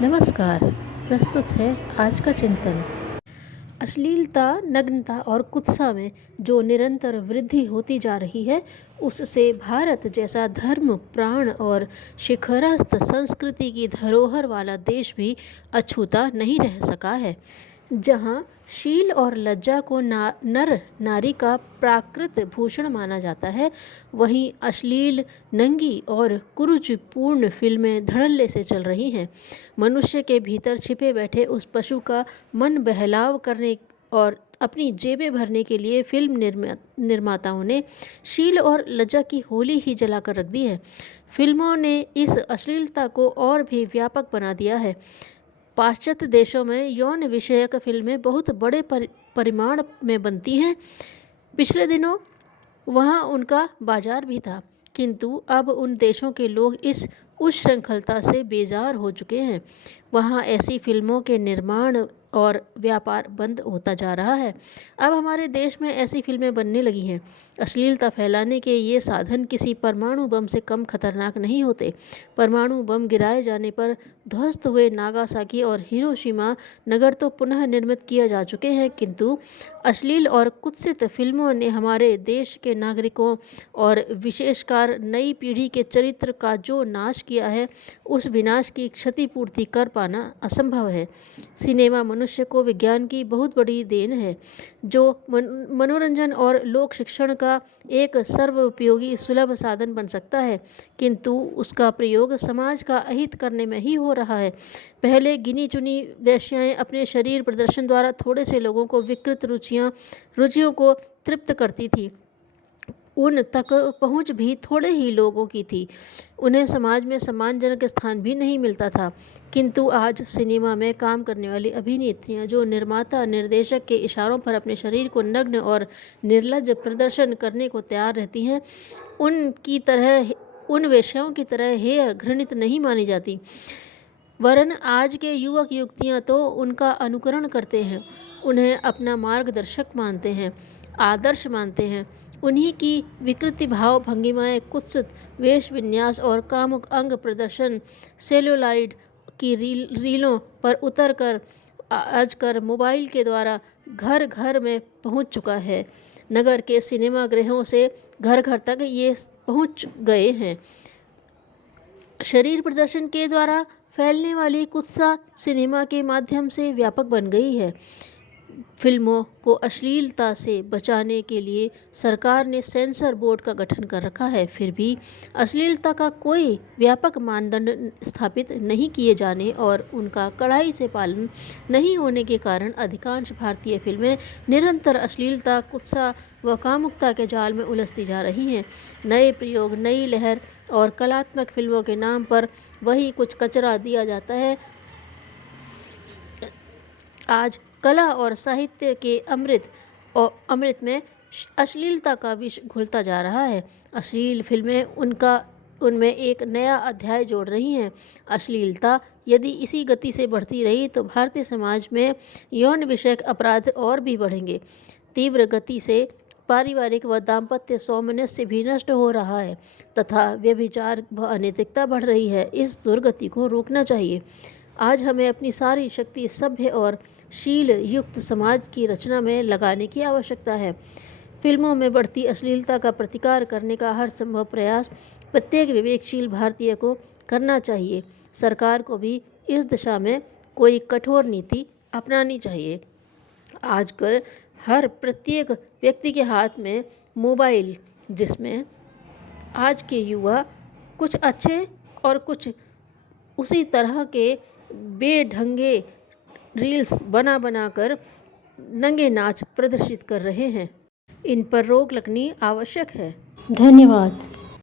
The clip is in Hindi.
नमस्कार। प्रस्तुत है आज का चिंतन। अश्लीलता, नग्नता और कुत्सा में जो निरंतर वृद्धि होती जा रही है, उससे भारत जैसा धर्म, प्राण और शिखरस्थ संस्कृति की धरोहर वाला देश भी अछूता नहीं रह सका है। जहाँ शील और लज्जा को नर नारी का प्राकृत भूषण माना जाता है, वहीं अश्लील, नंगी और कुरुचिपूर्ण फिल्में धड़ल्ले से चल रही हैं। मनुष्य के भीतर छिपे बैठे उस पशु का मन बहलाव करने और अपनी जेबें भरने के लिए फिल्म निर्माताओं ने शील और लज्जा की होली ही जलाकर रख दी है। फिल्मों ने इस अश्लीलता को और भी व्यापक बना दिया है। पाश्चात्य देशों में यौन विषयक फिल्में बहुत बड़े परिमाण में बनती हैं। पिछले दिनों वहाँ उनका बाजार भी था, किंतु अब उन देशों के लोग इस उच्छृंखलता से बेजार हो चुके हैं। वहाँ ऐसी फिल्मों के निर्माण और व्यापार बंद होता जा रहा है। अब हमारे देश में ऐसी फिल्में बनने लगी हैं। अश्लीलता फैलाने के ये साधन किसी परमाणु बम से कम खतरनाक नहीं होते। परमाणु बम गिराए जाने पर ध्वस्त हुए नागासाकी और हिरोशिमा नगर तो पुनः निर्मित किए जा चुके हैं, किंतु अश्लील और कुत्सित फिल्मों ने हमारे देश के नागरिकों और विशेषकर नई पीढ़ी के चरित्र का जो नाश किया है, उस विनाश की क्षतिपूर्ति कर पाना असंभव है। सिनेमा मनुष्य को विज्ञान की बहुत बड़ी देन है, जो मनोरंजन और लोक शिक्षण का एक सर्वोपयोगी सुलभ साधन बन सकता है, किंतु उसका प्रयोग समाज का अहित करने में ही हो रहा है। पहले गिनी चुनी वेश्याएं अपने शरीर प्रदर्शन द्वारा थोड़े से लोगों को विकृत रुचियों को तृप्त करती थी। उन तक पहुंच भी थोड़े ही लोगों की थी। उन्हें समाज में सम्मानजनक स्थान भी नहीं मिलता था, किंतु आज सिनेमा में काम करने वाली अभिनेत्रियां जो निर्माता निर्देशक के इशारों पर अपने शरीर को नग्न और निर्लज्ज प्रदर्शन करने को तैयार रहती हैं, उन वेश्याओं की तरह हेय घृणित नहीं मानी जाती। वरन आज के युवक युवतियाँ तो उनका अनुकरण करते हैं, उन्हें अपना मार्गदर्शक मानते हैं, आदर्श मानते हैं। उन्हीं की विकृति भाव भंगिमाएँ, कुत्सित वेश विन्यास और कामुक अंग प्रदर्शन सेल्यूलाइड की रीलों पर उतरकर आजकल मोबाइल के द्वारा घर घर में पहुंच चुका है। नगर के सिनेमा गृहों से घर घर तक ये पहुंच गए हैं। शरीर प्रदर्शन के द्वारा फैलने वाली कुत्सा सिनेमा के माध्यम से व्यापक बन गई है। फिल्मों को अश्लीलता से बचाने के लिए सरकार ने सेंसर बोर्ड का गठन कर रखा है, फिर भी अश्लीलता का कोई व्यापक मानदंड स्थापित नहीं किए जाने और उनका कड़ाई से पालन नहीं होने के कारण अधिकांश भारतीय फिल्में निरंतर अश्लीलता, कुत्सा व कामुकता के जाल में उलझती जा रही हैं। नए प्रयोग, नई लहर और कलात्मक फिल्मों के नाम पर वही कुछ कचरा दिया जाता है। आज कला और साहित्य के अमृत में अश्लीलता का विष घुलता जा रहा है। अश्लील फिल्में उनमें एक नया अध्याय जोड़ रही हैं। अश्लीलता यदि इसी गति से बढ़ती रही तो भारतीय समाज में यौन विषयक अपराध और भी बढ़ेंगे। तीव्र गति से पारिवारिक व दाम्पत्य सामंजस्य भी नष्ट हो रहा है तथा व्यभिचार व अनैतिकता बढ़ रही है। इस दुर्गति को रोकना चाहिए। आज हमें अपनी सारी शक्ति सभ्य और शील युक्त समाज की रचना में लगाने की आवश्यकता है। फिल्मों में बढ़ती अश्लीलता का प्रतिकार करने का हर संभव प्रयास प्रत्येक विवेकशील भारतीय को करना चाहिए। सरकार को भी इस दिशा में कोई कठोर नीति अपनानी चाहिए। आजकल हर प्रत्येक व्यक्ति के हाथ में मोबाइल, जिसमें आज के युवा कुछ अच्छे और कुछ उसी तरह के बेढंगे रील्स बनाकर नंगे नाच प्रदर्शित कर रहे हैं। इन पर रोक लगनी आवश्यक है। धन्यवाद।